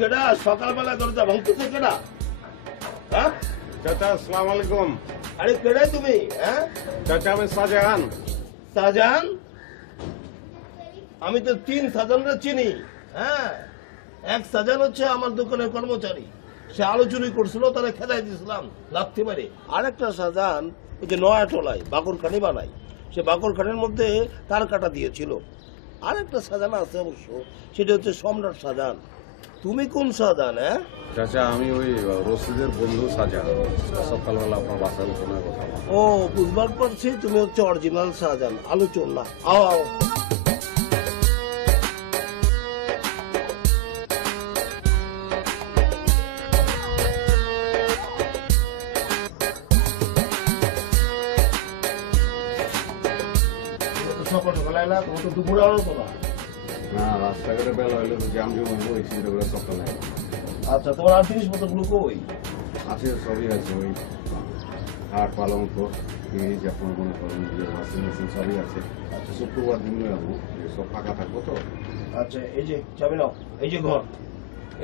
কেডা সকালবেলা দরজা ভাঙতেছে কেডা? হ্যাঁ চাচা আসসালামু আলাইকুম। আরে কেডাই তুমি? হ্যাঁ চাচা আমি শাহজাহান। শাহজাহান? আমি তো 3 শাহজাহানরা চিনি। হ্যাঁ, এক শাহজাহান হচ্ছে আমার দোকানের কর্মচারী, সে আলু চুরি করছিল, তারা খেদাই দিয়েছিলাম লাথি মারে। আর একটা শাহজাহান ওই যে নয়াটোলায় বাকরখানি বানায়, সে বাকরখানির মধ্যে তার কাটা দিয়েছিল। আর একটা শাহজাহান আছে অবশ্য, সেটা হচ্ছে সম্রাট শাহজাহান। তুমি কোন শাহজাহান? হ্যাঁ চাচা আমি ওই রশিদের বন্ধু শাহজাহান, সকালবেলা আপনার বাসার উঠোনে কথা। ও, বুঝবার পারছি তুমি হচ্ছে অরিজিনাল শাহজাহান, আলু চোর না। আও আও। সকাল সকাল এলা, তোমার তো দুপুরে আলো তো না। না, রাস্তাঘাটে বেলা হইলে তো জাম জম হইব, এই চিন্তা করে সকালে। আচ্ছা, তোমার আর জিনিসপত্রগুলো কই? আছে, সবই আছে, ওই খাট পালঙ্ক ফ্রিজ, আপনার মনে করেন যে ওয়াশিং মেশিন সবই আছে। আচ্ছা, শুক্রবার দিন যাবো, সব ফাঁকা থাকবো তো। আচ্ছা, এই যে চাবি নাও, এই যে ঘর,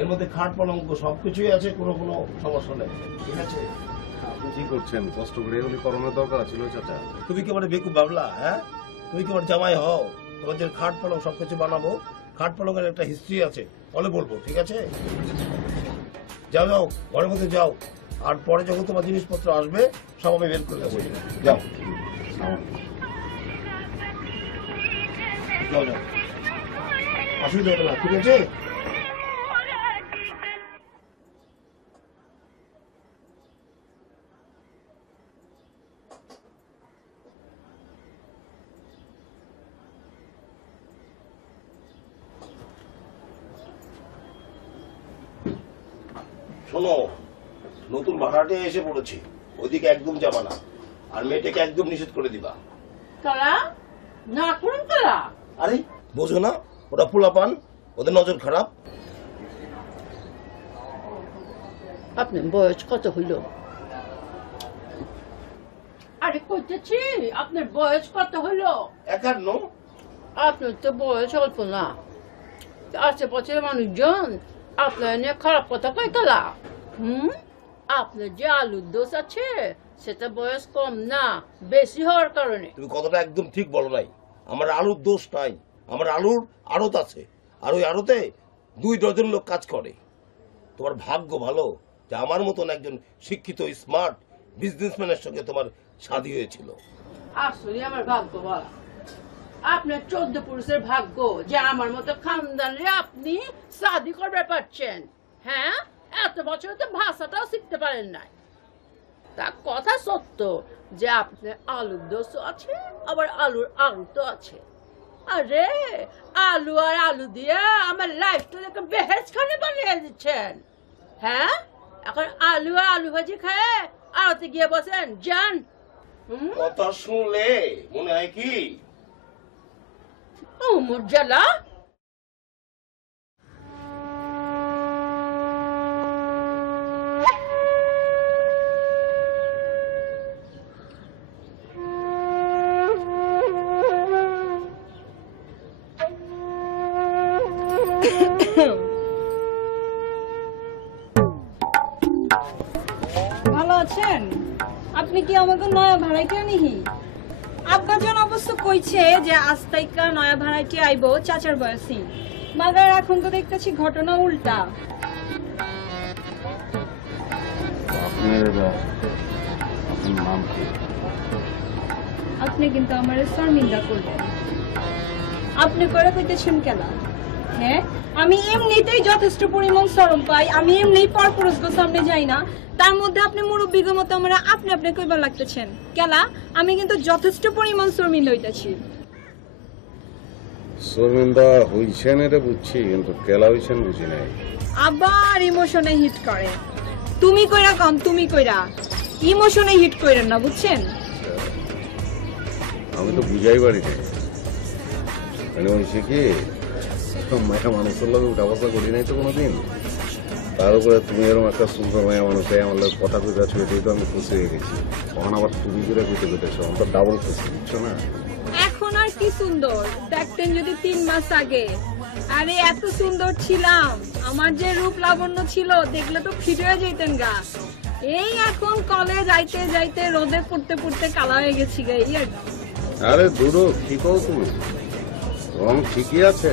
এর মধ্যে খাট পালঙ্ক সবকিছুই আছে, কোনো সমস্যা নেই, ঠিক আছে? আপনি কি করছেন? কষ্ট করে এগুলি করানোর দরকার ছিল চাচা। তুমি কি মানে বেকুব ভাবলা? হ্যাঁ, তুমি কি আমার জামাই হও? তোমাদের খাট পালং সবকিছু বানাবো, খাট পালংয়ের একটা হিস্ট্রি আছে, বলে বলবো, ঠিক আছে? যাও যাও, ঘরের মধ্যে যাও, আর পরে যখন তোমার জিনিসপত্র আসবে সব আমি বের করে দেবো। যাও যাও যাও, অসুবিধা হবে না, ঠিক আছে? শোনো, নতুন ভাড়াটে এসে পড়েছি, ওইদিকে একদম যাবা না, আর মেয়েটাকে একদম নিষেধ করে দিবা। কালা না করুন কালা। আরে বোঝো না, ওরা পোলাপান, ওদের নজর খারাপ। আপনার বয়স কত হইল? আরে কইতেছি আপনার বয়স কত হইল? 51। আপনার তো বয়স অল্প না, আশেপাশের মানুষজন আপনার নিয়ে খারাপ কথা কয় কালা। আপনার যে আলুর দোষ আছে সেটা বয়স কম না, বেশি হওয়ার কারণে। তুমি কথাটা একদম ঠিক বলো নাই, আমার আলুর দোষ নাই, আমার আলুর আড়ত আছে, আর ওই আড়তে 2 ডজন লোক কাজ করে। তোমার ভাগ্য ভালো যে আমার মতন একজন শিক্ষিত স্মার্ট বিজনেসম্যানের সঙ্গে তোমার শাদী হয়েছিল। আসলে আমার ভাগ্য বলা, আপনার 14 পুরুষের ভাগ্য যে আমার মতো খানদানে আপনি শাদী করবে পারছেন। হ্যাঁ, এত বছর তো ভাষাটাও শিখতে পারেন নাই। তা কথা সত্য যে আপনার আলুর দোষ আছে, আবার আলুর আলু তো আছে। আরে আলু আর আলু দিয়ে আমার লাইফটা দেখে বেহেজ খানে বানিয়ে দিচ্ছেন। হ্যাঁ, এখন আলু আর আলু ভাজি খায় আড়তে গিয়ে বসেন যান। কথা শুনলে মনে হয় কি ও মুরজালা। ভালো আছেন? আপনি কি আমাকে নয়া ভাড়াইতে নিহি? আব্বাজন অবশ্য কইছে যে আজ তাইকা নয়া ভাড়াইতে আইব চাচার বয়সী, মাগার এখন তো দেখতেছি ঘটনা উল্টা। আপনার নাম কি? আপনি কিন্তু আমার শর্মিন্দা করবেন। আপনি করে কইতেছেন কেন? হ্যাঁ, আমি এমনিতেই যথেষ্ট পরিমাণ শরম পাই, আমি এমনিই পরপুরুষগো সামনে যাই না, তার মধ্যে আপনি মুরব্বীগো মতো আমার আপনি আপনি কইবার লাগতেছেন কেলা? আমি কিন্তু যথেষ্ট পরিমাণ শর্মিন্দা হইতাছি। শর্মিন্দা হইছেন এটা বুঝছি, কিন্তু কেলা হইছেন বুঝি নাই। আবার ইমোশনে হিট করে। তুমি কইরা কম, তুমি কইরা ইমোশনে হিট কইরেন না, বুঝছেন? আমি তো বুঝাই পারি না, মানে হয়েছে কি মায়া মানুষের লোক উঠা বসা করি নাই তো কোনোদিন, তার উপরে তুমি এরকম একটা সুন্দর মায়া মানুষ আমার লোক কথা কইতে আছো, এটাই তো আমি খুশি হয়ে গেছি। তখন আবার তুমি করে কইতে কইতেছো, আমার ডাবল খুশি, বুঝছো না? এখন আর কি সুন্দর দেখতেন যদি 3 মাস আগে আরে এত সুন্দর ছিলাম, আমার যে রূপ লাবণ্য ছিল দেখলে তো ফিট হয়ে যেতেন গা। এই এখন কলেজ যাইতে যাইতে রোদে পড়তে পড়তে কালা হয়ে গেছি গা, এই আর কি। আরে দুটো কি কও তুমি, রং ঠিকই আছে।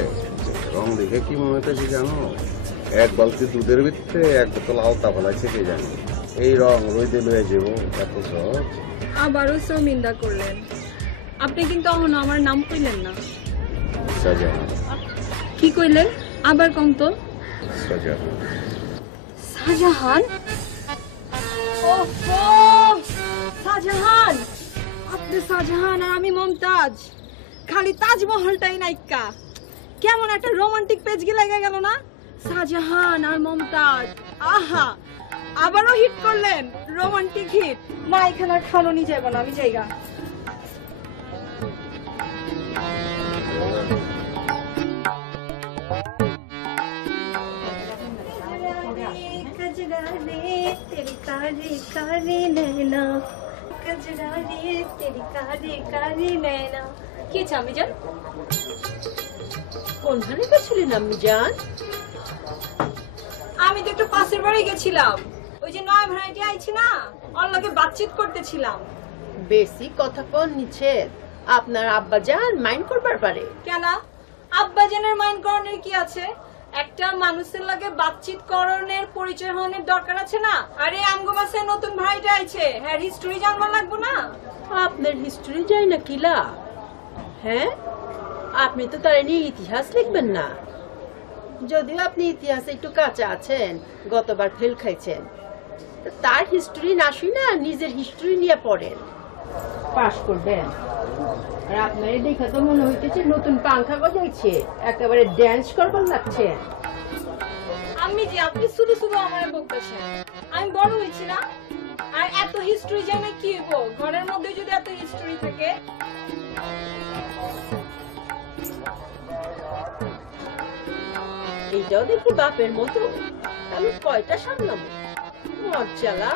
রং দেখে কি মনে হইতেছে জানো, এক বালতি দুধের ভিতরে এক বোতল আলতা ফেলাইছে কে জানি। এই রং রইতে লয়ে যাবো এত সহজ? আবারও শর্মিন্দা করলেন। আপনি কিন্তু এখনো আমার নাম কইলেন না। শাহজাহান। কি কইলেন আবার কম তো? শাহজাহান। শাহজাহান? ওহো, শাহজাহান। আপনি শাহজাহান আর আমি মমতাজ। খালি তাজমহলটাই নাইকা, কেমন একটা রোমান্টিক পেজ লেগে গেল না? শাহজাহান আর মমতাজ, আহা আবারও হিট করলেন, রোমান্টিক হিট। মা এখানে আর খানো নিয়ে যাবো না, আমি জায়গা। কি আমি জান? কোনখানে গেছিলেন আম্মি জান? আমি তো একটু পাশের বাড়ি গেছিলাম, ওই যে নয় ভাড়াটি আইছি না, ওর লগে বাতচিত করতেছিলাম। বেশি কথা কোন নিচে আপনার আব্বা জান মাইন্ড করবার পারে কেন? আব্বা জানের মাইন্ড করণের কি আছে? একটা মানুষের লগে বাতচিত করণের পরিচয় হওয়ার দরকার আছে না? আরে আমগো বাসে নতুন ভাইটা আইছে, হ্যাঁ হিস্টরি জানবার লাগবো না? আপনার হিস্টরি যাই না কিলা? হ্যাঁ, আপনি তো তার নিয়ে ইতিহাস লিখবেন না। যদিও আপনি ইতিহাসে একটু কাঁচা আছেন, গতবার ফেল খাইছেন, তার হিস্টরি না শুই না নিজের হিস্টরি নিয়ে পড়েন, পাশ করবেন। আর আপনার দেখা তো মনে হইতেছে নতুন পাংখা গজাইছে, একেবারে ড্যান্স করবার লাগছে। আমি যে আপনি শুধু শুধু আমারে বকতেছেন, আমি বড় হইছি না? আর এত হিস্টরি জানে কি হইব? ঘরের মধ্যে যদি এত হিস্টরি থাকে। এইটাও দেখি বাপের মতো, আমি কয়টা সামলামো মজ্জালা।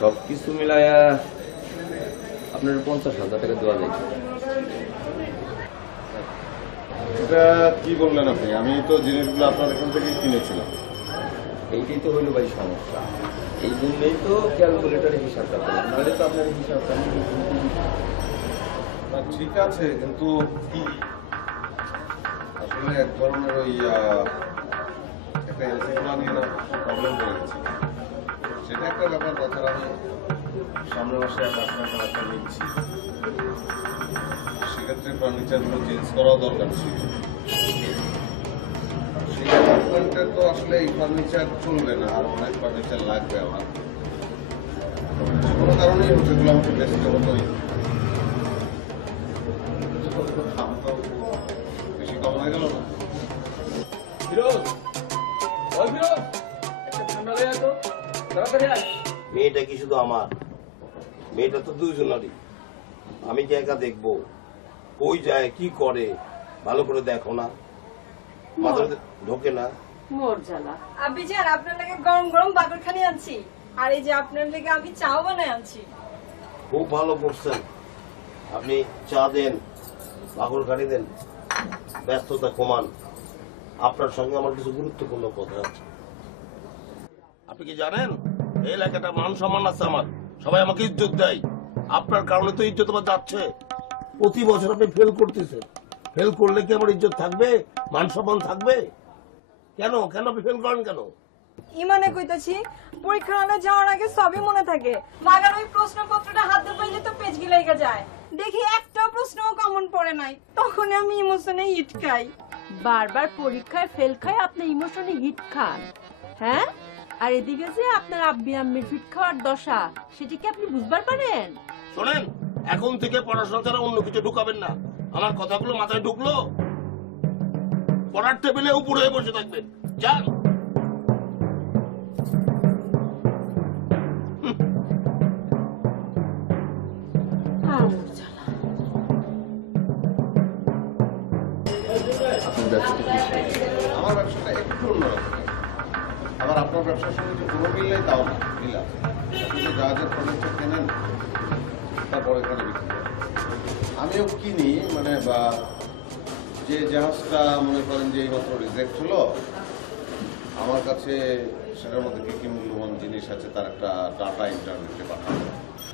সবকিছু মিলায়া আপনার 50,000 টাকা দেওয়া যায়। এটা কি বললেন আপনি? আমি তো জিনিসগুলো আপনার এখান থেকে কিনেছিলাম। এইটাই তো হইলো ভাই সমস্যা, এই জন্যই তো ক্যালকুলেটারে হিসাবটা করলাম, নাহলে তো আপনার হিসাবটা ঠিক আছে, কিন্তু আসলে এক ধরনের ওই একটা এলসিগুলো নিয়ে না প্রবলেম করে গেছি, সেটা একটা ব্যাপার। তাছাড়া আমি সামনের মাসে একটা নিচ্ছি, সেক্ষেত্রে ফার্নিচারগুলো চেঞ্জ করাও দরকার ছিল। সেই অ্যাপার্টমেন্টে তো আসলে এই ফার্নিচার চলবে না, আর অনেক ফার্নিচার লাগবে আমার। কোনো কারণেই সেগুলো আমাকে বেশি হতোই, বেশি কম হয়ে গেল না। মেয়েটা কি শুধু আমার? মেয়েটা তো দুজনেরই। আমি কি একা দেখবো? কই যায় কি করে ভালো করে দেখো না, মাথায় ঢোকে না। মজ্জালা। আব্বি জান, আপনার লাগে গরম গরম বাকরখানি আনছি, আর এই যে আপনার লাগে আমি চাও বানাই আনছি। খুব ভালো করছেন আপনি, চা দেন, বাকর খানি দেন, ব্যস্ততা কমান। আপনার সঙ্গে আমার কিছু গুরুত্বপূর্ণ কথা আছে। আপনি কি জানেন এই এলাকাটা মান সম্মান আছে আমার, সবাই আমাকে ইজ্জত দেয়। আপনার কারণে তো ইজ্জত আমার যাচ্ছে। প্রতি বছর আপনি ফেল করতেছেন, ফেল করলে কি আমার ইজ্জত থাকবে, মান সম্মান থাকবে? কেন কেন আপনি ফেল করেন কেন? ইমানে কইতাছি, পরীক্ষা হলে যাওয়ার আগে সবই মনে থাকে, মাগার ওই প্রশ্নপত্রটা হাতে পাইলে তো পেজ গিলাইগা যায়। দেখি একটা প্রশ্নও কমন পড়ে নাই, তখন আমি ইমোশনে হিট খাই। বারবার পরীক্ষায় ফেল খায় আপনি ইমোশনে হিট খান, হ্যাঁ? আর এদিকে যে আপনার আব্বি আম্মির ফিট খাওয়ার দশা, সেটি কি আপনি বুঝবার পারেন? শোনেন, এখন থেকে পড়াশোনা ছাড়া অন্য কিছু ঢুকাবেন না। আমার কথাগুলো মাথায় ঢুকলো? পড়ার টেবিলে উপরে হয়ে বসে থাকবেন। যান। আমার ব্যবসাটা একটু অন্যরকম, আবার আপনার ব্যবসার সঙ্গে যে কোনো মিল নেই তাও না, মিল আছে। আপনি যে জাহাজের ফার্নিচার কেনেন তারপরে এখানে বিক্রি করেন। আমিও কিনি মানে বা যে জাহাজটা মনে করেন যে এইমাত্র রিজেক্ট হলো আমার কাছে সেটার মধ্যে কি কি মূল্যবান জিনিস আছে তার একটা ডাটা ইন্টারনেটে পাঠাবো।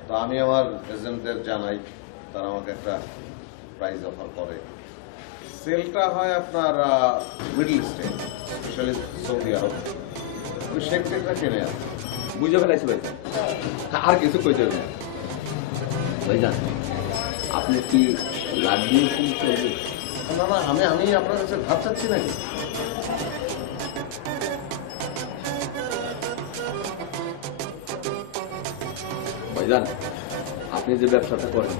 তো আমি আমার এজেন্টদের জানাই, তারা আমাকে একটা প্রাইজ অফার করে। সেলটা হয় আপনার মিডল ইস্টে, স্পেশালি সৌদি আরব। ওই শেখ টেকটা কিনে আনে। বুঝে ফেলাইছি ভাইজান, আর কিছু কইতে হবে না। ভাইজান আপনি কি লাগবে কি চলবে? না না, আমি আপনার কাছে ধার চাচ্ছি নাকি? ভাইজান আপনি যে ব্যবসাটা করেন,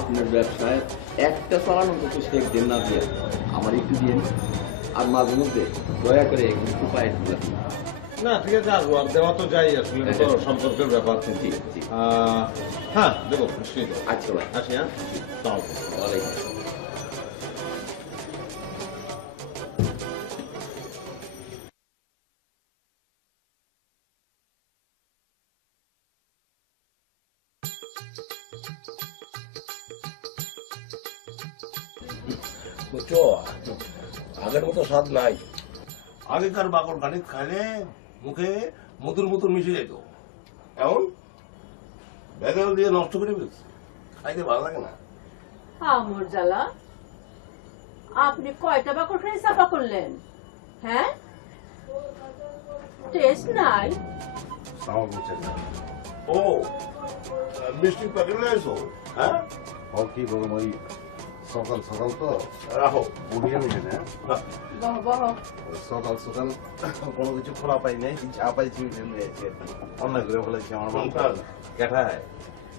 আপনার ব্যবসায় একটা চালান অন্তত শেখ দেন না দিয়ে আমার একটু দিয়ে আর মাঝে মধ্যে দয়া করে একটু পায়ে দিলাম। না ঠিক আছে, আসবো। আর দেওয়া তো যাই, আসলে তো সম্পর্কের ব্যাপার। ঠিক ঠিক। হ্যাঁ দেবো, নিশ্চয়ই দেবো। আচ্ছা ভাই, আসি। হ্যাঁ, ওয়ালাইকুম আসসালাম। বুঝছো, আগের মতো স্বাদ নাই। আগেকার বাকর কাঠি খাইলে মুখে মধুর মধুর মিশে যেত, এমন বেগাল দিয়ে নষ্ট করে ফেলছে, খাইতে ভালো লাগে না। আমর জ্বালা, আপনি কয়টা বাকর ফ্রাই সাফা করলেন? হ্যাঁ, টেস্ট নাই। ও মিষ্টি প্যাকেট নিয়েছো? হ্যাঁ, কি বলুন, ওই সকাল সকাল তো রাখো। বুড়িয়ে নিয়ে না, বহ বহ। সকাল সকাল কোনো কিছু খোলা পাই নাই, যা পাইছি নিয়েছে। অন্যায় করে ফেলেছি আমার বাবা। কেঠায়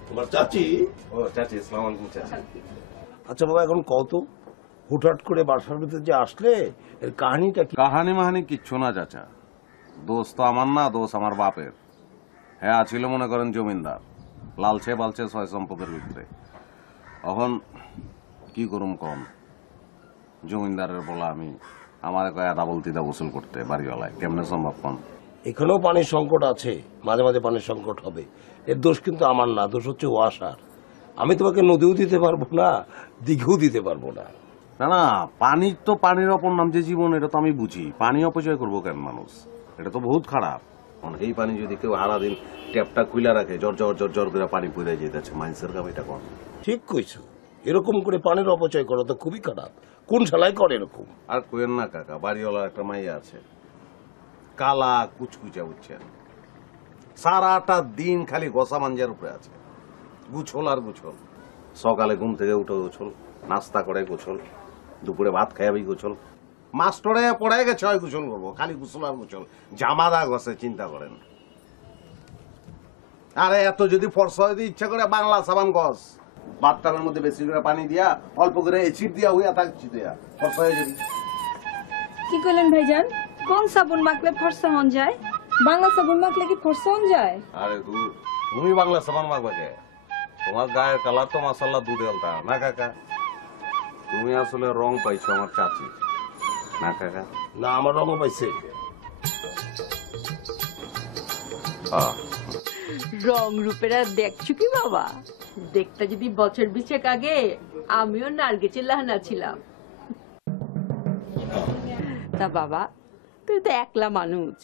তোমার চাচি? ও চাচি, ইসলাম আলাইকুম চাচি। আচ্ছা বাবা, এখন কত হুটহাট করে বাসার ভিতরে যে আসলে, এর কাহিনীটা কি? কাহানি মাহানি কিচ্ছু না চাচা, দোষ তো আমার না, দোষ আমার বাপের। হ্যাঁ ছিল মনে করেন জমিনদার, লালছে বালছে ছয় সম্পদের ভিতরে। এখন কি করুম কম, জমিনদারের বলা আমি আমার আদা বলতিদা গোসল করতে বাড়িওয়ালায়, কেমনে সম্ভব কম? এখানেও পানির সংকট আছে, মাঝে মাঝে পানির সংকট হবে। এর দোষ কিন্তু আমার না, দোষ হচ্ছে ওয়াসার। আমি তোমাকে নদীও দিতে পারবো না, দিঘেও দিতে পারবো না। না না, পানির তো পানির অপর নাম যে জীবন, এটা তো আমি বুঝি। পানি অপচয় করবো কেন মানুষ? এটা তো বহুত খারাপ। এই পানি যদি কেউ সারাদিন ট্যাপটা খুলে রাখে, জ্বর জ্বর জ্বর জ্বর করে পানি পড়ে যেতেছে, মানুষের কাম এটা কম। ঠিক কইছো, এরকম করে পানির অপচয় করা তো খুবই খারাপ। কোন শালাই করে এরকম? আর কোয়েন না কাকা, বাড়িওয়ালার একটা মাইয়া আছে, কালা কুচকুচা, বুঝছেন, সারাটা দিন খালি গোসা মাঞ্জার উপরে আছে, গুছল আর গুছল। সকালে ঘুম থেকে উঠে গোছল, নাস্তা করে গোছল, দুপুরে ভাত খাইবি গোছল, মাস্টরে পড়ায় গেছে হয় গোসল করবো, খালি গোসল আর গোসল। জামাদা গছে, চিন্তা করেন। আরে এত যদি ফর্সা হইতে ইচ্ছা করে বাংলা সাবান গছ, বাথটাবের মধ্যে বেশি করে পানি দিয়া, অল্প করে এসিড দিয়া হইয়া থাকছি দিয়া ফর্সা হয়ে যাবি। কি করলেন ভাইজান? কোন সাবুন মাখলে ফর্সা হন যায়? বাংলা সাবুন মাখলে কি ফর্সা হন যায়? আরে তুমি বাংলা সাবান মাখবা কে? তোমার গায়ের কালার তো মাসাল্লাহ দুধে আলতা না কাকা। তুমি আসলে রং পাইছো আমার চাচি না কাকা? না, আমার রঙও পাইছে। রং রূপের আর দেখছো কি বাবা? দেখতে যদি বছর বিশেক আগে আমিও নার্গিসের লাহানা ছিলাম। তা বাবা, তুই তো একলা মানুষ,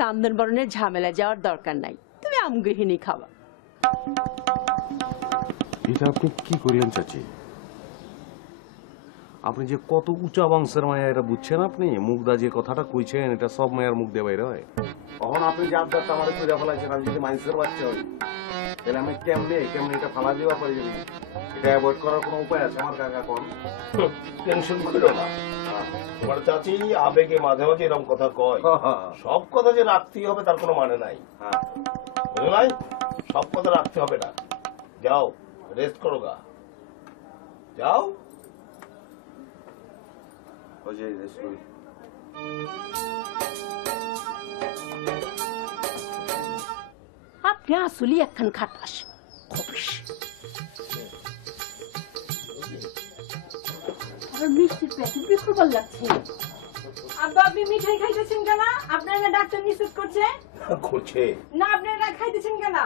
রামধন বরণের ঝামেলা যাওয়ার দরকার নাই, তুমি আমগৃহিণী খাওয়া। এটা আপনি কি করলেন চাচি? আপনি যে কত উঁচা বংশের মায়া, এটা বুঝছেন আপনি? মুখদা যে কথাটা কইছেন, এটা সব মায়ের মুখ দিয়ে বাইরে হয়। তখন আপনি যে আবদারটা আমার খুঁজে ফেলাইছেন, আমি যদি মানুষের বাচ্চা হই, তাহলে আমি কেমনে এটা ফালা দেওয়া পারি? এটা অ্যাভয়েড করার কোনো উপায় আছে আমার কাকা? কোন টেনশন করো না, তোমার চাচি আবেগে মাঝে মাঝে এরকম কথা কয়। সব কথা যে রাখতেই হবে তার কোনো মানে নাই, বুঝলে নাই? সব কথা রাখতে হবে না। যাও রেস্ট করো গা, যাও। আপনি আসলে একখান খাটাস, খবিস। মিষ্টির প্যাকেট বিক্রি করবার লাগছে। আব্বা, আপনি মিঠাই খাইতেছেন কেন? আপনার না ডাক্তার নিষেধ করছে? করছে না, আপনারা খাইতেছেন কেন?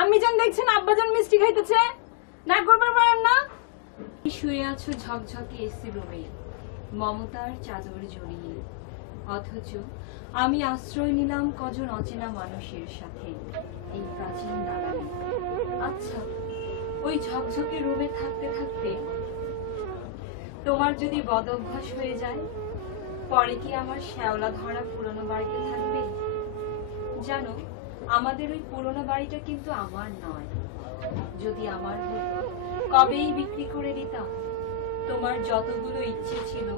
আমি জান দেখছেন আব্বা জান মিষ্টি খাইতেছে, না করবার পারেন না? শুয়ে আছো ঝকঝকে এসি রুমে, মমতার চাদর জড়িয়ে, অথচ আমি আশ্রয় নিলাম কজন অচেনা মানুষের সাথে এই প্রাচীন দালানে। আচ্ছা, ওই ঝকঝকে রুমে থাকতে থাকতে তোমার যদি বদ অভ্যাস হয়ে যায়, পরে কি আমার শ্যাওলা ধরা পুরনো বাড়িতে থাকবে? জানো, আমাদের ওই পুরনো বাড়িটা কিন্তু আমার নয়। যদি আমার হতো, কবেই বিক্রি করে দিতাম। তোমার যতগুলো ইচ্ছে ছিল,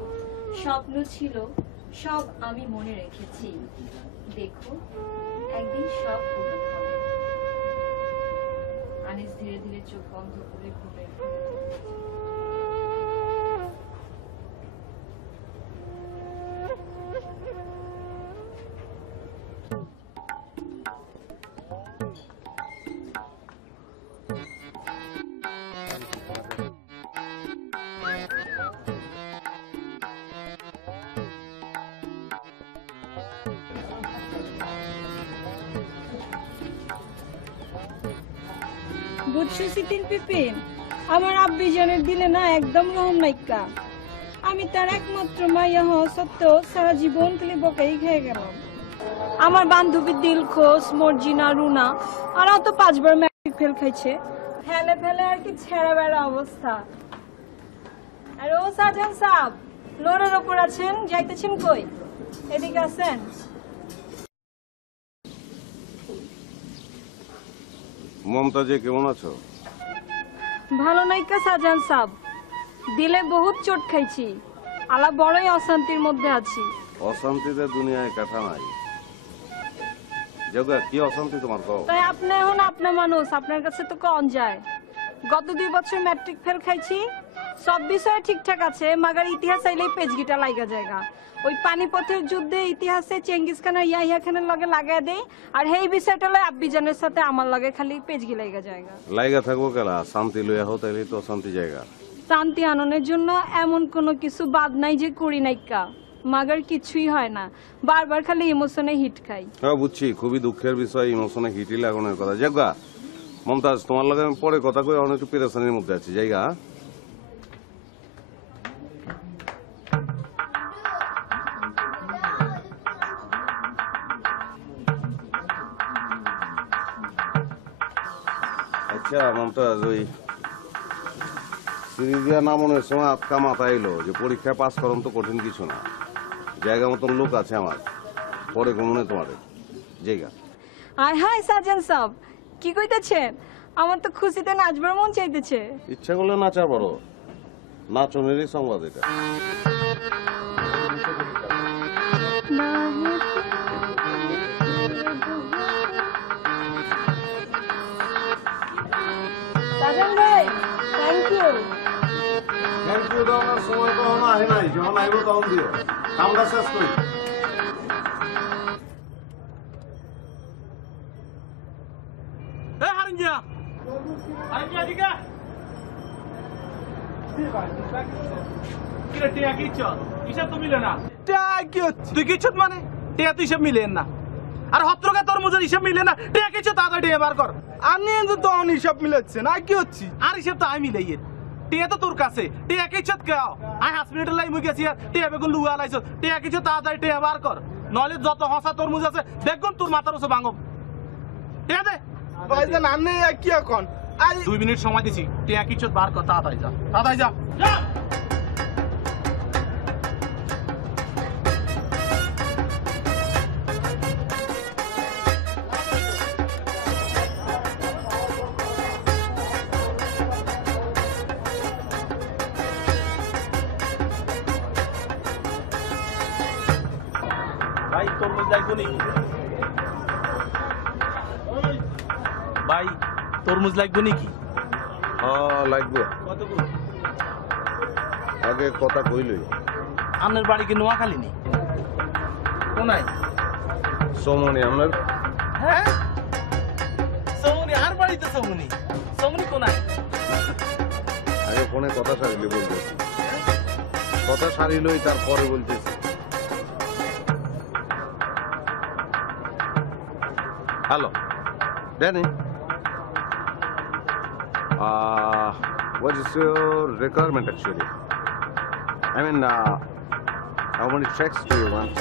স্বপ্ন ছিল, সব আমি মনে রেখেছি। দেখো, একদিন সব পূরণ হবে। আনিস ধীরে ধীরে চোখ বন্ধ করে ঘুমের ঘরে চলে গেছে। বুঝছো সিতিন পিপিন, আমার আব্বি জানের দিলে না একদম রহম নাইকা। আমি তার একমাত্র মাইয়া হওয়া সত্ত্বেও সারা জীবন খালি বকাই খেয়ে গেলাম। আমার বান্ধবী দিলখোশ, মর্জিনা, রুনা আরও তো 5 বার ম্যাট্রিক ফেল খাইছে। ফেলে ফেলে আর কি ছেঁড়া বেড়া অবস্থা। আর ও সাজান সাহেব, লোরের ওপর আছেন, যাইতেছেন কই? এদিকে আছেন? মমতাজে কেমন আছো? ভালো নাইকা সাজান সাহেব, দিলে বহুত চোট খাইছি, আলা বড়ই অশান্তির মধ্যে আছি। অশান্তিতে দুনিয়ায় কাঠা নাই। যোগা কি অশান্তি তোমার কও? তাই আপনি এখন আপনার মানুষ, আপনার কাছে তো কন যায়। গত 2 বছর ম্যাট্রিক ফেল খাইছি, সব বিষয়ে ঠিকঠাক আছে, মাগার ইতিহাস আইলেই পেজগিটা লাইগা জায়গা। ওই পানিপথের যুদ্ধে ইতিহাসে চেঙ্গিস খান আর ইয়াহিয়া খানের লগে লাগাই দেয়, আর এই বিষয়টা লয় আব্বিজানের সাথে আমার লগে খালি পেজগি লাইগা জায়গা। লাইগা থাকবো কেলা, শান্তি লইয়া হো তাইলে তো শান্তি জায়গা। শান্তি আননের জন্য এমন কোনো কিছু বাদ নাই যে করি নাইকা, মাগার কিছুই হয় না, বারবার খালি ইমোশনে হিট খাই। হ্যাঁ বুঝছি, খুবই দুঃখের বিষয়, ইমোশনে হিটই লাগানোর কথা। যোগা মমতাজ, তোমার লগে আমি পরে কথা কই, অনেক একটু পেরেশানির মধ্যে আছি জায়গা। আচ্ছা মমতাজ, ওই সিরিজিয়া নামনের সময় আটকা মাথা এলো যে পরীক্ষায় পাস করুন তো কঠিন কিছু না, জায়গা মতন লোক আছে আমার, পরে ঘুমনে তোমার জায়গা। আয় হায় সাজান সাহেব, কি কইতেছেন? আমার তো খুশিতে নাচবার মন চাইতেছে। ইচ্ছা করলে নাচা পারো, নাচনেরই সংবাদ এটা। সাজান ভাই, থ্যাংক ইউ। থ্যাংক ইউ দেওয়ার সময় তো হলো আহে নাই, যখন আইব তখন দিও, কামটা শেষ করি। আর হত্রকা তরমুজের হিসাব মিলে না, টিয়া কিছু তাড়াতাড়ি বার কর। আমি তো তখন হিসাব মিলাচ্ছে না, কি হচ্ছে? আর হিসাব তো আমি মিলাই, টিয়া তো তোর কাছে, টিয়া কিছু কেউ আই হসপিটাল লাই মুই গেছি, টিয়া বেগুন লুয়া লাইছ, টিয়া কিছু তাড়াতাড়ি টিয়া বার কর, নইলে যত হসা তরমুজ আছে বেগুন তোর মাথার উপর ভাঙব। টিয়া দে ভাইজান, আমি কি এখন 2 মিনিট সময় দিছি, টিয়া কিছু বার কর, তাড়াতাড়ি যা, তাড়াতাড়ি যা। ভাই তরমুজ লাগবে নাকি? ভাই তরমুজ লাগবে নাকি? হ্যাঁ লাগবে, কতগুলো? আগে কথা কইলই। আপনার বাড়ি কি নোয়াখালী নি? কোনায়? সমনি আপনার? হ্যাঁ সমনি, আর বাড়িতে সমনি। সমনি কোনায়? আগে ফোনে কথা সারিলে বলতেছি, কথা সারিলই তারপরে বলতেছি। Hello Danny, What is your requirement actually? I mean, how many tracks do you want?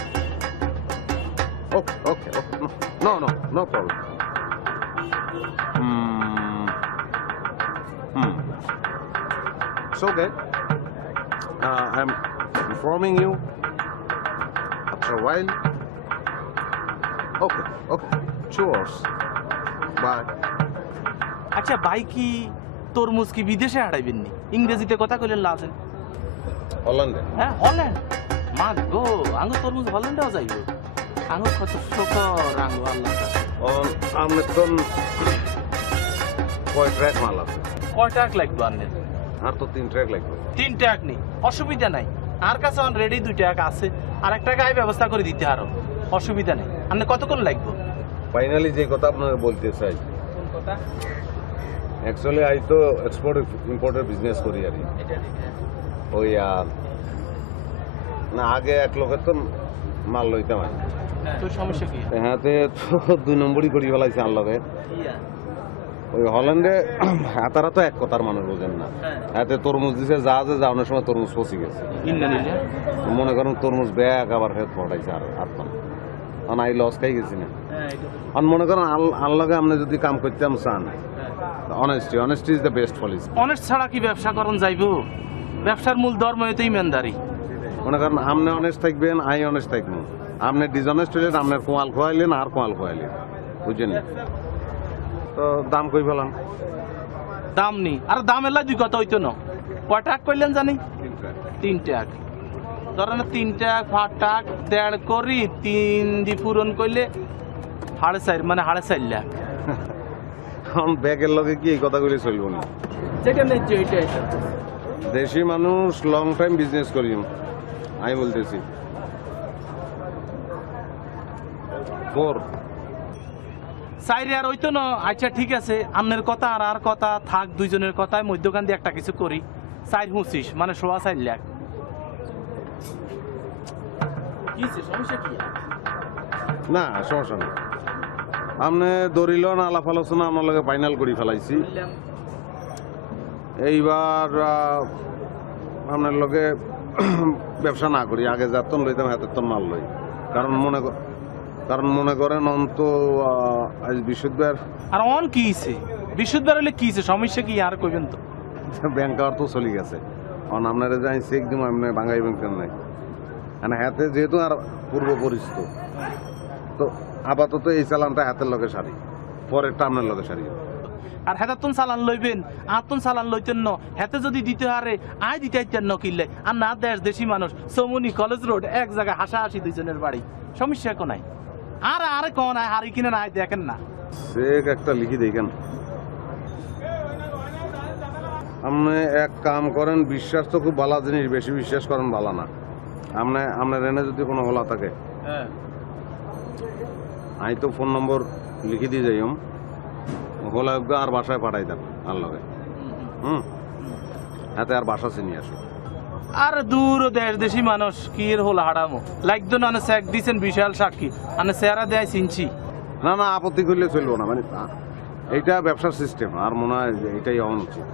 Okay. No problem. It's okay. I'm informing you after a while. Okay. Cheers. Bye. আচ্ছা ভাই কি তরমুজ কি বিদেশে হারাইবেন নি? ইংরেজিতে কথা কইলেন লাজেন। Holland. হ্যাঁ হল্যান্ড। মা গো আঙ্গু তরমুজ হল্যান্ডেও যাইব। আঙ্গু কত শুকর আঙ্গু আল্লাহ। আমরা তো কয় ট্র্যাক মাল আছে? কয় টাক লাগবে আন্নের? আর তো 3 ট্র্যাক লাগবে। 3 টাক নেই, অসুবিধা নাই। আর কাছে অলরেডি 2 টাক আছে। আর একটা গায়ে ব্যবস্থা করে দিতে হারো, অসুবিধা নেই। আন্নে কতক্ষণ লাগবে? ফাইনালি যে কথা আপনাকে বলতে চাই, কথা অ্যাকচুয়ালি আই তো এক্সপোর্ট ইম্পোর্টের বিজনেস করি আর কি। ওই না আগে এক লোকের তো মাল লইতাম আর তোর সমস্যা কি? হাতে তো 2 নম্বরই করি ফেলাইছে আর লগে। ওই হল্যান্ডে তারা তো এক কথার মানুষ বোঝেন না। হাতে তরমুজ দিছে, জাহাজে যাওয়ানোর সময় তরমুজ পচি গেছে। মনে করেন তরমুজ ব্যাগ আবার হেদ পড়াইছে আর আই লস খাই গেছি না। আর মনে করেন আল্লাহকে আপনি যদি কাম করতাম চান, honesty is the best policy. Honest ছাড়া কি ব্যবসা করন যাইবো? ব্যবসার মূল ধর্ম হইতে ইমানদারি। মনে করেন আপনি অনেস্ট থাকবেন, আই অনেস্ট থাকবো। আপনি ডিসঅনেস্ট হইলেন, আপনার কোয়াল খোয়াইলেন আর কোয়াল খোয়াইলেন, বুঝছেন? তো দাম কই ফেলাম? দাম নেই। আর দাম এলা 2 কথা হইতো না। কয় টাক কইলেন জানি? 3 টাক। ধরেন 3 টাক 5 টাক 1.5 করি 3 দি পূরণ কইলে 4.5 মানে 4.5 লাখ। এখন ব্যাগের লগে কি এই কথাগুলি চলবো না। যেটা নেই এইটাই দেশি মানুষ লং টাইম বিজনেস করি আমি বলতেছি। সাইরে আর হইতো না। আচ্ছা ঠিক আছে, আমনের কথা আর কথা থাক, দুইজনের কথায় মধ্যখান দিয়ে একটা কিছু করি। 4 হুঁচিস মানে 4.5 লাখ। সমস্যা কি? না সমস্যা নেই, আপনি দরিল না আলাপ আলোচনা আমার লগে ফাইনাল করে ফেলাইছি। এইবার আপনার লগে ব্যবসা না করি, আগে যাতন লইতাম হাতের তন মাল লই। কারণ মনে করেন অন্ত আজ বৃহস্পতিবার। আর অন কি হইছে? বৃহস্পতিবার হলে কি হইছে? সমস্যা কি আর কইবেন তো? ব্যাংক আর তো চলে গেছে। কারণ আপনারা যাই চেক দিব, আপনি বাঙালি ব্যাংকের নাই। মানে হাতে যেহেতু আর পূর্ব পরিচিত, তো আপাতত এই চালানটা হাতের লগে সারি, পরেরটা আপনার লগে সারি। আর হেতাতুন চালান লইবেন, আতুন চালান লইতেন ন। হেতে যদি দিতে হারে আয় দিতে আইতেন ন কিনলে। আর না দেশি মানুষ সমুনি কলেজ রোড এক জায়গায় হাসাহাসি দুইজনের বাড়ি, সমস্যা কো নাই। আর আরে কোন আয় হারি কিনে নাই দেখেন না। চেক একটা লিখি দেখেন। আপনি এক কাম করেন, বিশ্বাস তো খুব ভালো জিনিস, বেশি বিশ্বাস করেন ভালো না। আপনার এনে যদি কোনো হলা থাকে, আমি তো ফোন নম্বর লিখে দিয়ে যাই হলা আর বাসায় পাঠাই দেন আর লগে। হাতে আর বাসা চিনি আসো। আর দূর দেশি মানুষ কি এর হল হারামো লাগতো না। চেক দিচ্ছেন বিশাল সাক্ষী, আনে চেহারা দেয় চিনছি না। আপত্তি করলে চলবো না। মানে এইটা ব্যবসার সিস্টেম, আর মনে হয় এটাই হওয়া উচিত।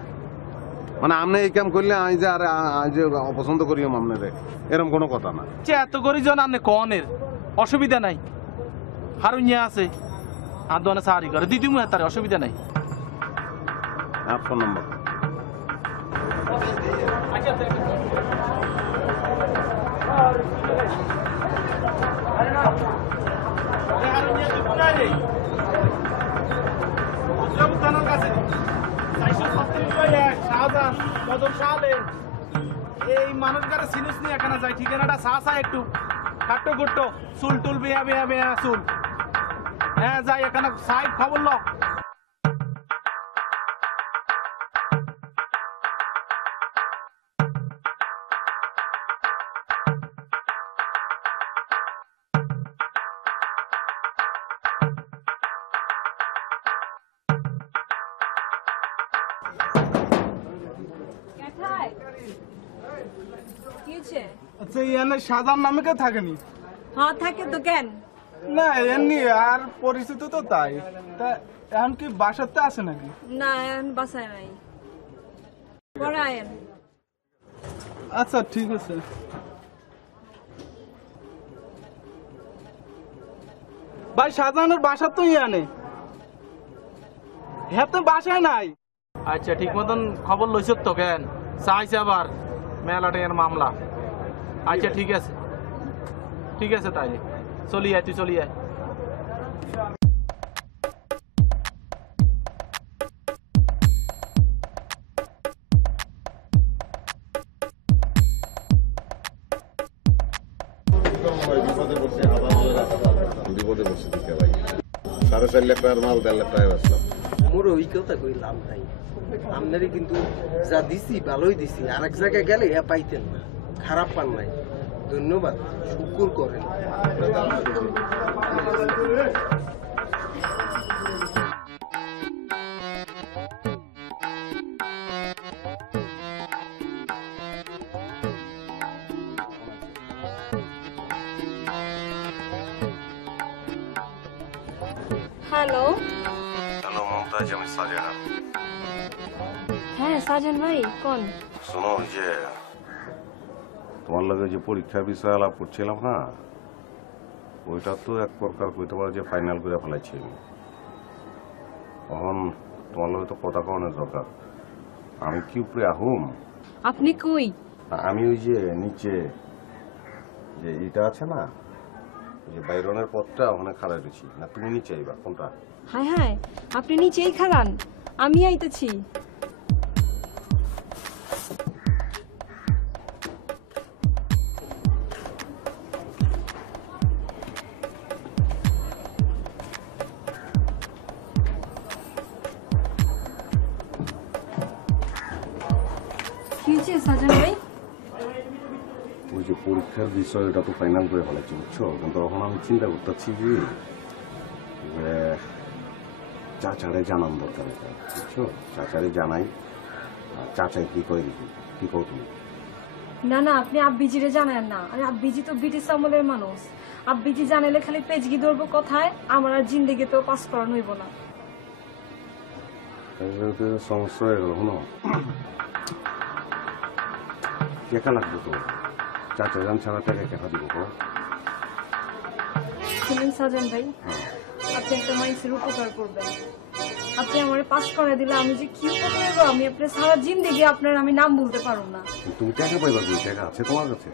মানে আপনি এই কাম করলে আমি যে আর যে অপছন্দ করি আপনার, এরকম কোনো কথা না। এত করি জন আপনি কনের অসুবিধা নাই। হারুনিয়া আছে আর দোকানে সাহারি করে দিদিমু, তার অসুবিধা নাই। আর ফোন নম্বর এই মানুষ গারে সিনুস নিয়ে এখানে যাই, ঠিকানাটা সা একটু খাট্টো গুট্টো চুল টুল বেয়া বেয়া বেয়া চুল। হ্যাঁ যাই এখানে সাইড খবর ল। আচ্ছা এনে সাজার নামে কেউ থাকেনি? হ্যাঁ থাকে তো, কেন? না এমনি আর পরিচিত তো তাই। তা এখন কি বাসাতে আছে নাকি? না এখন বাসায় নাই। পড়ায়েন। আচ্ছা ঠিক আছে। ভাই শাহজাহানের বাসা তো ইয়ানে, হ্যাঁ তো বাসায় নাই। আচ্ছা ঠিক মতন খবর লইছ তো কেন চাইছে আবার মেলাটের মামলা। আচ্ছা ঠিক আছে তাইলে চলি আয়, তুই চলি আয়। বিপদে বসে দিকে ভাই 4.5 লাখ টাকার মাল 1.5 লাখ টাকায় বেচলাম। মোর ওই কথা কই লাভ নাই, আপনারে কিন্তু যা দিছি ভালোই দিছি, আর এক জায়গায় গেলে এ পাইতেন না, খারাপ পান নাই। ধন্যবাদ, শুকুর করেন। হ্যালো, হ্যালো মমতাজ, আমি সাজানা। হ্যাঁ সাজন ভাই কোন? শোনো, ওই যে তোমার লগে যে পরীক্ষার বিষয়ে আলাপ করছিলাম না, ওইটা তো এক প্রকার কইতে পারো যে ফাইনাল করে ফেলাইছি আমি। এখন তোমার লগে তো কথা কওয়ানোর দরকার। আমি কি উপরে আহুম? আপনি কই? আমি ওই যে নিচে যে এটা আছে না, ওই যে বাইরনের পথটা ওখানে খাড়া রয়েছি। না তুমি নিচে আইবা? কোনটা? হায় হায়, আপনি নিচেই খালান, আমি আইতেছি। কি হয়েছে সাজন ভাই? ওই যে পরীক্ষার বিষয় ওটা তো ফাইনাল করে ফেলেছি, বুঝছো? কিন্তু এখন আমি চিন্তা করতেছি কি যে চাচারে জানান দরকার এটা, বুঝছো? চাচারে জানাই, চাচাই কি করে দিবি, কি কও তুমি? না না, আপনি আব্বিজিরে জানেন না। আরে আব্বিজি তো ব্রিটিশ আমলের মানুষ, আব্বিজি জানাইলে খালি পেজগি ধরবো কথায়, আমার আর জিন্দেগি তো পাস করানো হইব না। সমস্যা হয়ে গেল। শোনো, টাকা লাগবে তো, চাচা জান ছাড়া টাকা টাকা দিব। শুনেন সাজান ভাই, আপনি একটা মানুষের উপকার করবেন। আপনি আমার পাস করে দিলে আমি যে কি উপকার হইব, আমি আপনার সারা জিন্দেগি আপনার আমি নাম বলতে পারবো না। তুমি টাকা পাইবা, তুমি টাকা আছে তোমার কাছে?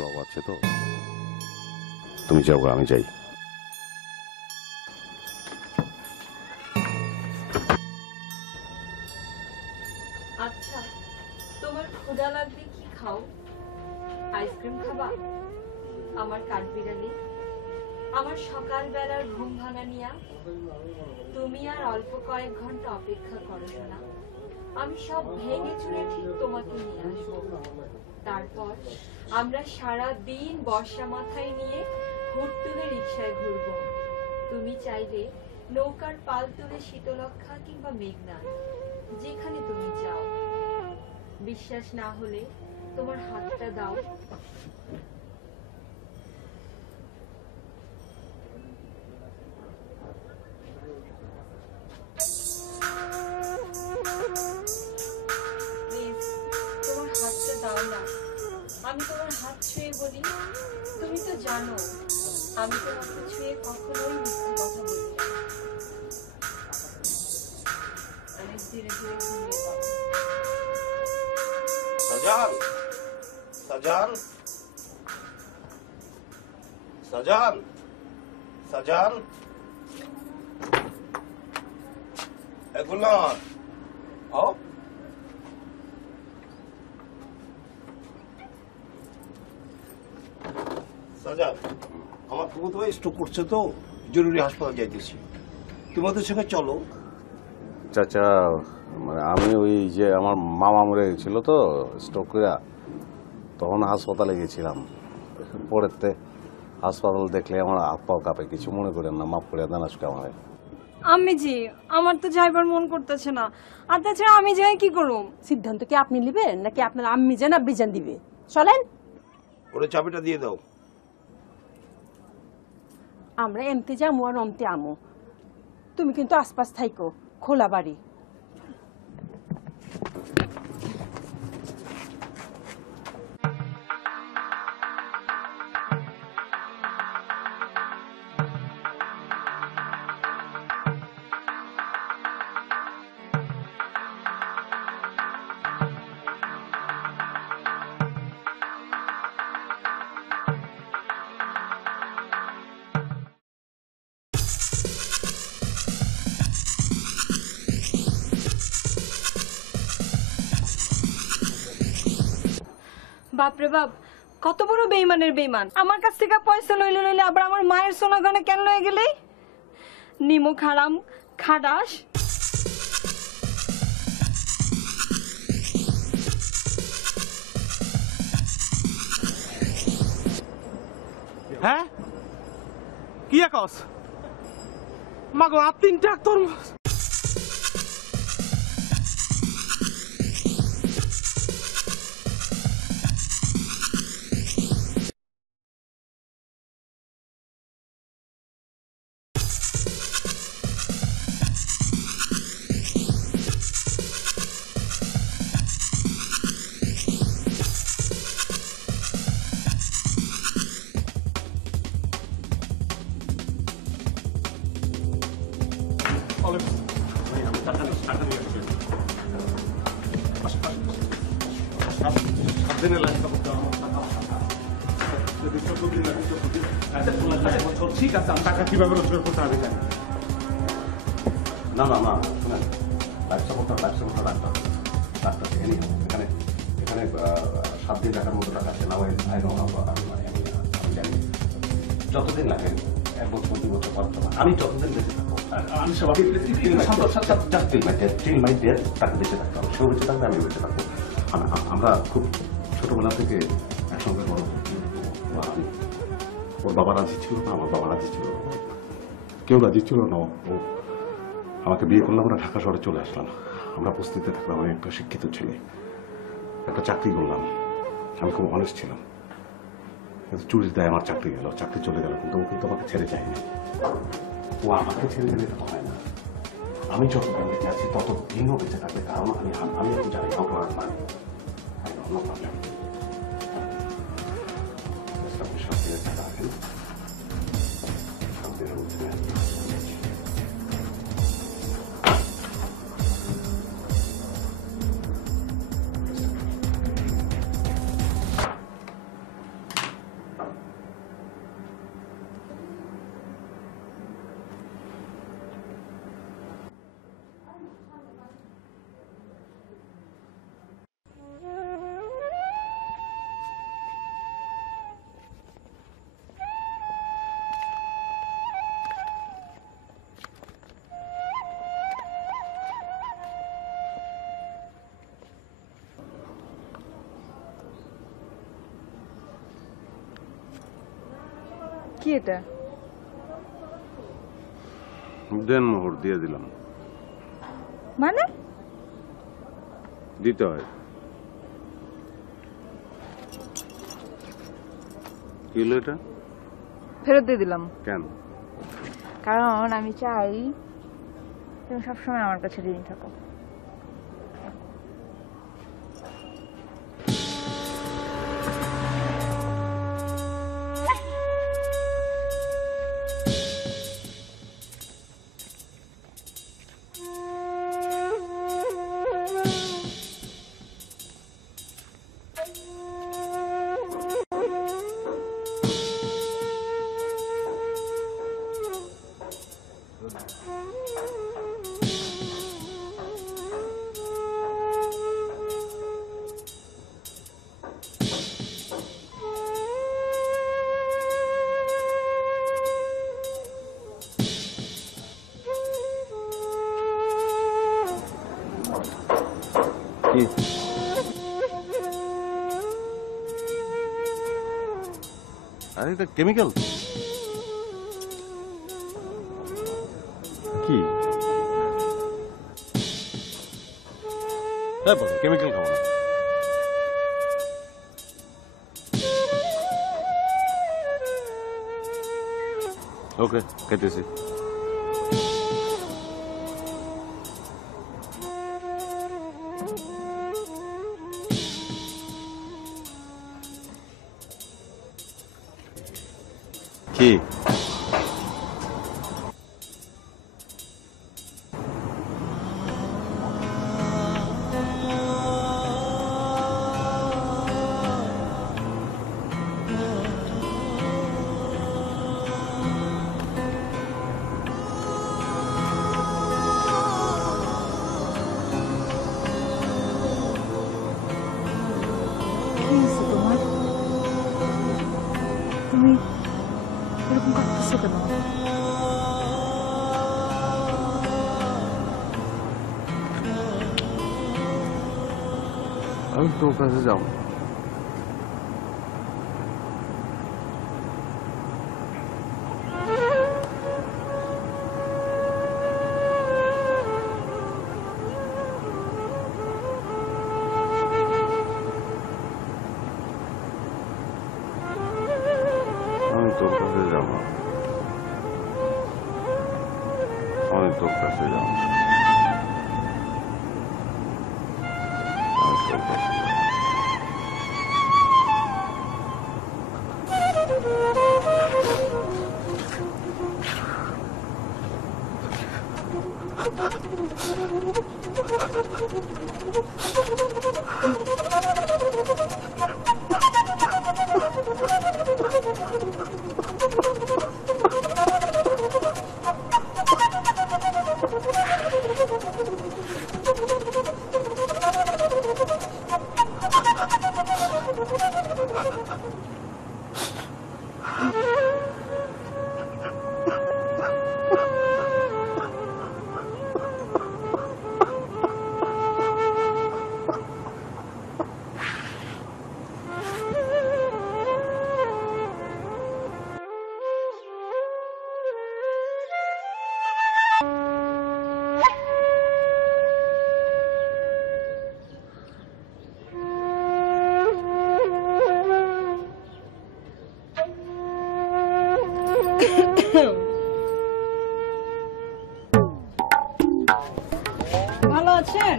সব আছে তো, তুমি যাও, আমি যাই। আচ্ছা, তোমার ক্ষুধা লাগলে কি খাও? আইসক্রিম খাবা? আমার কাঠবিড়ালি, আমার সকালবেলার ঘুম ভাঙানিয়া, তুমি আর অল্প কয়েক ঘন্টা অপেক্ষা করো না, আমি সব ভেঙে চুরে ঠিক তোমাকে নিয়ে আসবো। তারপর আমরা সারা দিন বর্ষা মাথায় নিয়ে হুড়তুলে রিক্সায় ঘুরবো। তুমি চাইলে নৌকার পাল তুলে শীতলক্ষা কিংবা মেঘনাদ, যেখানে তুমি চাও। বিশ্বাস না হলে তোমার হাতটা দাও। তোমার হাতটা দাও না, আমি তোমার হাত ছুঁয়ে বলি, তুমি তো জানো আমি তোমাকে ছুঁয়ে কখনোই মিথ্যে কথা বলি না। অনেক ধীরে ধীরে ঘুমিয়ে পড়ো। সাজান সাজান সাজান সাজান এগুলো আও সাজান আমার ফুফুতো ভাই স্ট্রোক করছে তো জরুরি হাসপাতাল যাইতেছি তোমাদের সঙ্গে চলো চাচা মানে আমি ওই যে আমার মামা মরে গেছিল তো স্ট্রোক করে তখন হাসপাতালে গেছিলাম পরেতে হাসপাতাল দেখলে আমার হাত পাও কাঁপে কিছু মনে করেন না মাফ করে দেন আজকে আমার আমি জি আমার তো যাইবার মন করতেছে না আর তাছাড়া আমি যাই কি করুম সিদ্ধান্ত কি আপনি নেবেন নাকি আপনার আম্মি যান আব্বি যান দিবে চলেন ওরে চাবিটা দিয়ে দাও আমরা এমতে যামু আর অমতে আমো তুমি কিন্তু আশপাশ থাইকো খোলা বাড়ি বাপরে বাপ কত বড় বেইমানের বেইমান আমার কাছ থেকে পয়সা লইলে লইলে আবার আমার মায়ের সোনা গয়না কেন লয়ে গেলে নিমো খারাম খাডাস হ্যাঁ কি কস মাগো আর তিনটা তরমুজ ঠিক আছে আমি টাকা কিভাবে রোজগার করতে হবে জানি না না না শুনেন ব্যবসা করতে রাখতে হবে ডাক্তার এখানে এখানে 7 দিন টাকার মতো টাকা আছে না আমি জানি যতদিন লাগে 1 বছর 2 বছর পর আমি যতদিন বেঁচে থাকবো আমি তাকে বেঁচে থাকতে হবে সেও বেঁচে থাকবে আমি বেঁচে থাকবো আমরা খুব ছোটবেলা থেকে একসঙ্গে বড় ওর বাবা রাজি ছিল না আমার বাবা রাজি ছিল না কেউ রাজি ছিল না ও আমাকে বিয়ে করলাম আমরা ঢাকা শহরে চলে আসলাম আমরা বস্তিতে থাকলাম আমি একটা শিক্ষিত ছেলে একটা চাকরি করলাম আমি খুব অনেস্ট ছিলাম কিন্তু চুরির দায় আমার চাকরি গেল চাকরি চলে গেল কিন্তু ও কিন্তু আমাকে ছেড়ে যায়নি ও আমাকে ছেড়ে গেলে তো হয় না আমি যতদিন বেঁচে আছি ততদিনও বেঁচে থাকবে কারণ আমি এখন জানি আমার মানে নো প্রবলেম টাকা রাখেন শান্তির মধ্যে কি এটা দেন মোহর দিয়ে দিলাম মানে দিতে হয় কি হলো এটা ফেরত দিয়ে দিলাম কেন কারণ আমি চাই তুমি সবসময় আমার কাছে ঋণী থাকো কি আরে এটা কেমিক্যাল কি কেমিক্যাল খাবো না ওকে খাইতেছি কি তুমি এরকম করতেছো কেন? আমি তোর কাছে যাবো আমি তোর কাছে যাবো আমি তোর কাছে যাবো আমি তোর কাছে যাবো ভালো আছেন?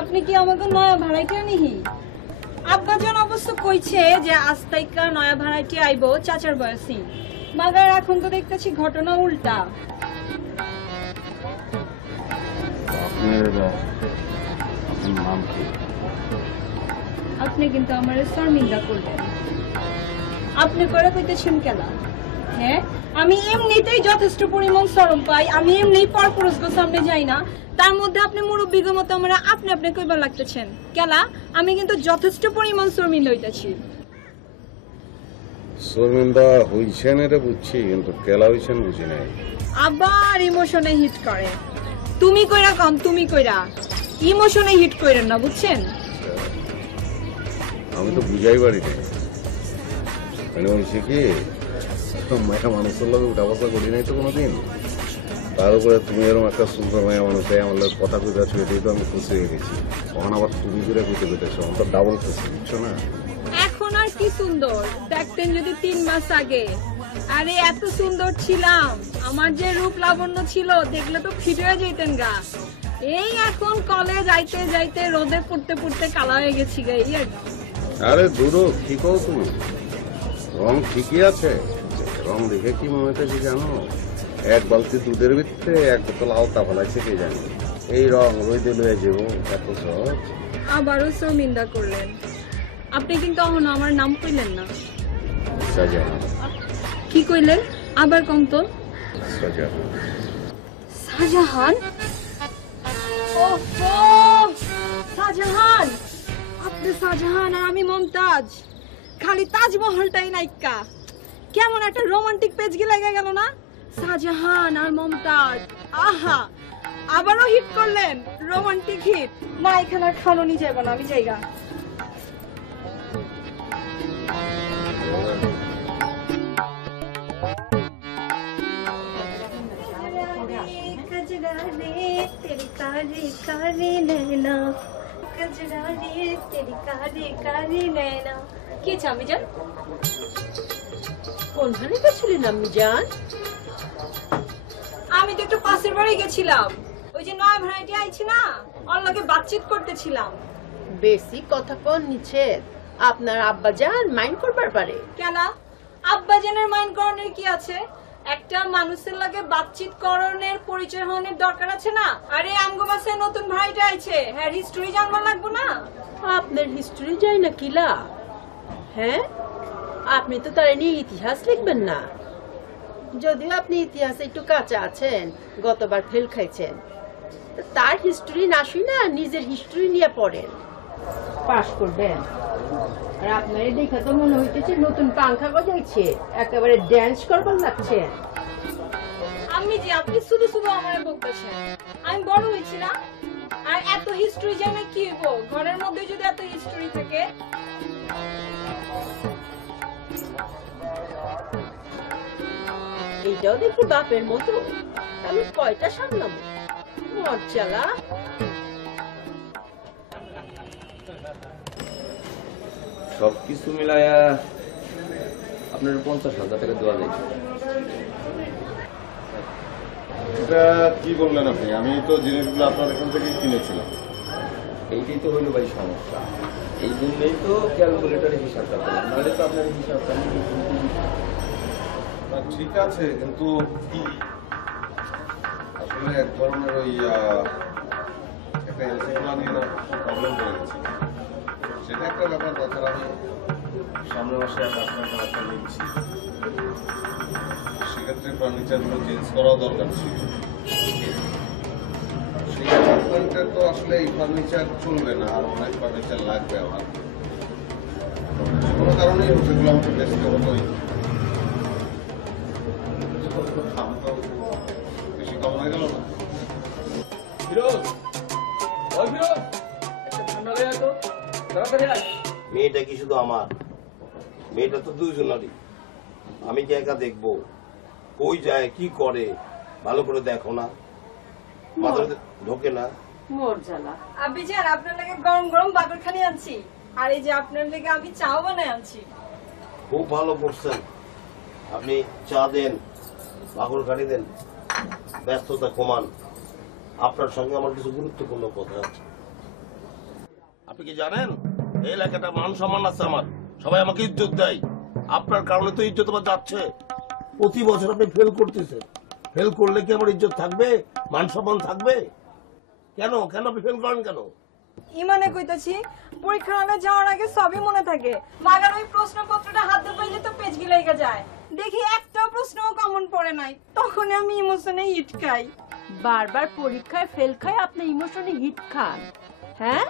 আপনি কি আমাকে নয়া ভাড়াইতে নিহি? আব্বাজন অবশ্য কইছে যে আস্তাইকা নয়া ভাড়াইতে আইবো চাচার বয়সী, মাগার এখন তো দেখতেছি ঘটনা উল্টা। আপনার নাম কি? আপনি কিন্তু আমার শর্মিন্দা করলেন। আপনি করে কইতেছেন কেন? হ্যাঁ, আমি এমনিতেই যথেষ্ট পরিমাণ শরম পাই, আমি এমনিই পরপুরুষকে সামনে যাই না, তার মধ্যে আপনি মুরব্বীর মতো আমরা আপনি আপনি কইবার লাগতেছেন কেলা? আমি কিন্তু যথেষ্ট পরিমাণ শর্মিন্দা হইতাছি। শর্মিন্দা হইছেন এটা বুঝছি, কিন্তু কেলা হইছেন বুঝি নাই। আবার ইমোশনে হিট করে। তুমি কইরা কম, তুমি কইরা ইমোশনে হিট কইরেন না, বুঝছেন? আমি তো বুঝাই পারি না, মানে হয়েছে কি মায়া মানুষের লোক উঠা বসা করি নাই তো কোনোদিন, তার উপরে তুমি এরকম একটা সুন্দর মায়া মানুষ আমার লোক কথা কইতে আছো, এটাই তো আমি খুশি হয়ে গেছি। তখন আবার তুমি করে কইতে পেতেছো, আমার তো ডাবল খুশি, বুঝছো না? এখন আর কি সুন্দর দেখতেন যদি 3 মাস আগে। আরে এত সুন্দর ছিলাম, আমার যে রূপ লাবণ্য ছিল দেখলে তো ফিরে হয়ে যেতেন গা। এই এখন কলেজ যাইতে যাইতে রোদে পড়তে পড়তে কালা হয়ে গেছি গা। এই আর কি। আরে দূর কি কও তুমি, রং ঠিকই আছে, রং দেখে কি মনে হচ্ছে জানো, এক বালতি দুধের ভিতরে 1 বোতল আলতা ফেলাইছে কে জানি, এই রং রোদে লয়ে যাবো এত সহজ। আবারও শর্মিন্দা করলেন। আপনি কিন্তু এখনো আমার নাম কইলেন না। শাহজাহান। কি কইলেন আবার কম তো? শাহজাহান। শাহজাহান? ওহো, শাহজাহান! আপনি শাহজাহান আর আমি মমতাজ, খালি তাজমহলটাই নাইকা। কেমন একটা রোমান্টিক পেজ লেগে গেল না? শাহজাহান আর মমতাজ, আহা! আবারও হিট করলেন, রোমান্টিক হিট। মা এখানে আর খানো নিয়ে যাবো না, আমি জায়গা। কি আমি জান কোনখানে গেছিলেন আম্মি জান? আমি তো একটু পাশের বাড়ি গেছিলাম, ওই যে নয় ভাড়াটি আইছি না, ওর লগে বাতচিত করতেছিলাম। বেশি কথা কোন নিচে আপনার আব্বা জান মাইন্ড করবার পারে কেন? আব্বাজানের মাইন্ড করণের কি আছে? একটা মানুষের লগে বাতচিত করণের পরিচয় হওয়ার দরকার আছে না? আরে আমগো মাসে নতুন ভাইটা আইছে, হ্যাঁ হিস্টরি জানবা লাগবো না? আপনার হিস্টরি যায় না কিলা? হ্যাঁ, আপনি তো তার নিয়ে ইতিহাস লিখবেন না। যদিও আপনি ইতিহাসে একটু কাঁচা আছেন, গতবার ফেল খাইছেন, তার হিস্টরি না শুই না নিজের হিস্টরি নিয়ে পড়েন, পাস করবেন। আর আপনার দেখে তো মনে হইতেছে নতুন পাংখা গজাইছে, একেবারে ড্যান্স করবার লাগছে। আমি যে আপনি শুধু শুধু আমারে বকতেছেন, আমি বড় হয়েছি না? আর এত হিস্টরি জানে কি হইব? ঘরের মধ্যে যদি এত হিস্টরি থাকে। এইটাও দেখি বাপের মতো, আমি কয়টা সামলাম মজ্জালা। সবকিছু মিলাইয়া আপনার 50,000 টাকা দেওয়া যায়। এটা কি বললেন আপনি? আমি তো জিনিসগুলো আপনার এখান থেকে কিনেছিলাম। এইটাই তো হইলো ভাই সমস্যা, এই জন্যই তো ক্যালকুলেটারে হিসাবটা করলাম, নাহলে তো আপনার হিসাবটা ঠিক আছে, কিন্তু আসলে এক ধরনের ওই একটা এলসিগুলা নিয়ে না প্রবলেম হয়ে গেছে, সেটা একটা ব্যাপার। তাছাড়া আমি সামনের মাসে অ্যাপার্টমেন্ট একটা নিচ্ছি, সেক্ষেত্রে ফার্নিচারগুলো চেঞ্জ করাও দরকার ছিল। সেই অ্যাপার্টমেন্টের তো আসলে এই ফার্নিচার চলবে না, আর অনেক ফার্নিচার লাগবে আমার। কোনো কারণেই সেগুলো আমাকে বেচতে হতোই। বেশি কম হয়ে গেল না? মেয়েটা কি শুধু আমার? মেয়েটা তো দুজনেরই। আমি কি একা দেখবো? কই যায়, কি করে, ভালো করে দেখো না, মাথাতে ঢোকে না। মজ্জালা। আব্বি জান, আপনার লাগে গরম গরম বাগরখানি আনছি, আর এই যে আপনার লাগে আমি চাও বানাই আনছি। খুব ভালো করছেন আপনি। চা দেন, বাগর খাড়ি দেন, ব্যস্ততা কমান। আপনার সঙ্গে আমার কিছু গুরুত্বপূর্ণ কথা আছে। আপনি কি জানেন এই এলাকাটা মান সম্মান আছে আমার, সবাই আমাকে ইজ্জত দেয়। আপনার কারণে তো ইজ্জত আমার যাচ্ছে। প্রতি বছর আপনি ফেল করতেছেন। ফেল করলে কি আমার ইজ্জত থাকবে, মান সম্মান থাকবে? কেন কেন আপনি ফেল করেন কেন? ইমানে কইতাছি, পরীক্ষা হলে যাওয়ার আগে সবই মনে থাকে, মাগার ওই প্রশ্নপত্রটা হাতে পাইলে তো পেজ গিলাইগা যায়। দেখি একটা প্রশ্নও কমন পড়ে নাই, তখন আমি ইমোশনে হিট খাই। বারবার পরীক্ষায় ফেল খায় আপনি ইমোশনে হিট খান, হ্যাঁ?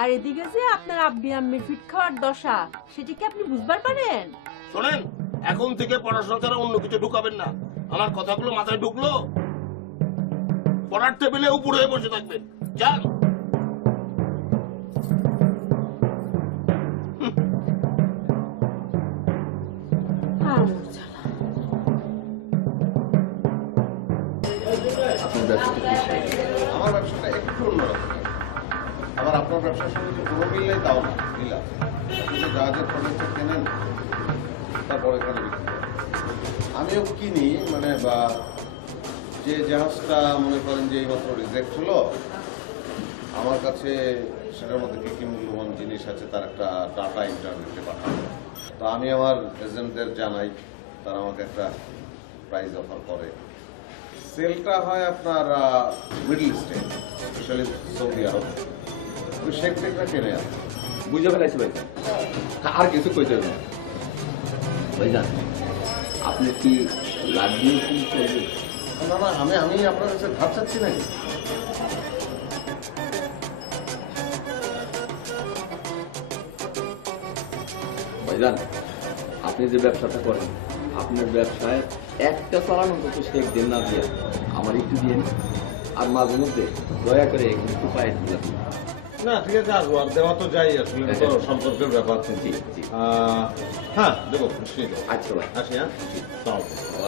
আর এদিকে যে আপনার আব্বি আম্মির ফিট খাওয়ার দশা, সেটা কি আপনি বুঝবার পারেন? শোনেন, এখন থেকে পড়াশোনা ছাড়া অন্য কিছু ঢুকাবেন না। আমার কথাগুলো মাথায় ঢুকলো? পড়ার টেবিলে উপরে হয়ে বসে থাকবেন। যান। আপনার ব্যবসাটা কি? আমার ব্যবসাটা একটু অন্যরকম, আবার আপনার ব্যবসার সঙ্গে যে কোনো মিল নেই তাও না। মিল আছে, আপনি যে জাহাজের ফার্নিচার কেনেন তারপরে এখানে বিক্রি করেন। আমিও কিনি, মানে বা যে জাহাজটা মনে করেন যে এইমাত্র রিজেক্ট হলো, আমার কাছে সেটার মধ্যে কি কি মূল্যবান জিনিস আছে তার একটা ডাটা ইন্টারনেটে পাঠানো। তো আমি আমার এজেন্টদের জানাই, তারা আমাকে একটা প্রাইস অফার করে। সেলটা হয় আপনার মিডল ইস্টে, স্পেশালি সৌদি আরব। ওই শেখ টেকরা কিনে আসে। বুঝে ফেলাইছি ভাই, আর কিছু কইতে হবে না ভাইজান। আপনি কি লাগিয়ে কি করবেন? না না, আমি আপনার কাছে ধার চাচ্ছি নাকি? ভাইজান, আপনি যে ব্যবসাটা করেন, আপনার ব্যবসায় একটা চালান অন্তত শেখ দেন না দিয়ে আমার একটু দিয়ে। আর মাঝে মধ্যে দয়া করে একটু পায়ে দিলাম। না ঠিক আছে, আসবো, আর দেওয়া তো যাই আসলে, তো সম্পর্কের ব্যাপার। জি জি, হ্যাঁ দেবো, নিশ্চয়ই দেবো। আচ্ছা ভাই, আসি, হ্যাঁ।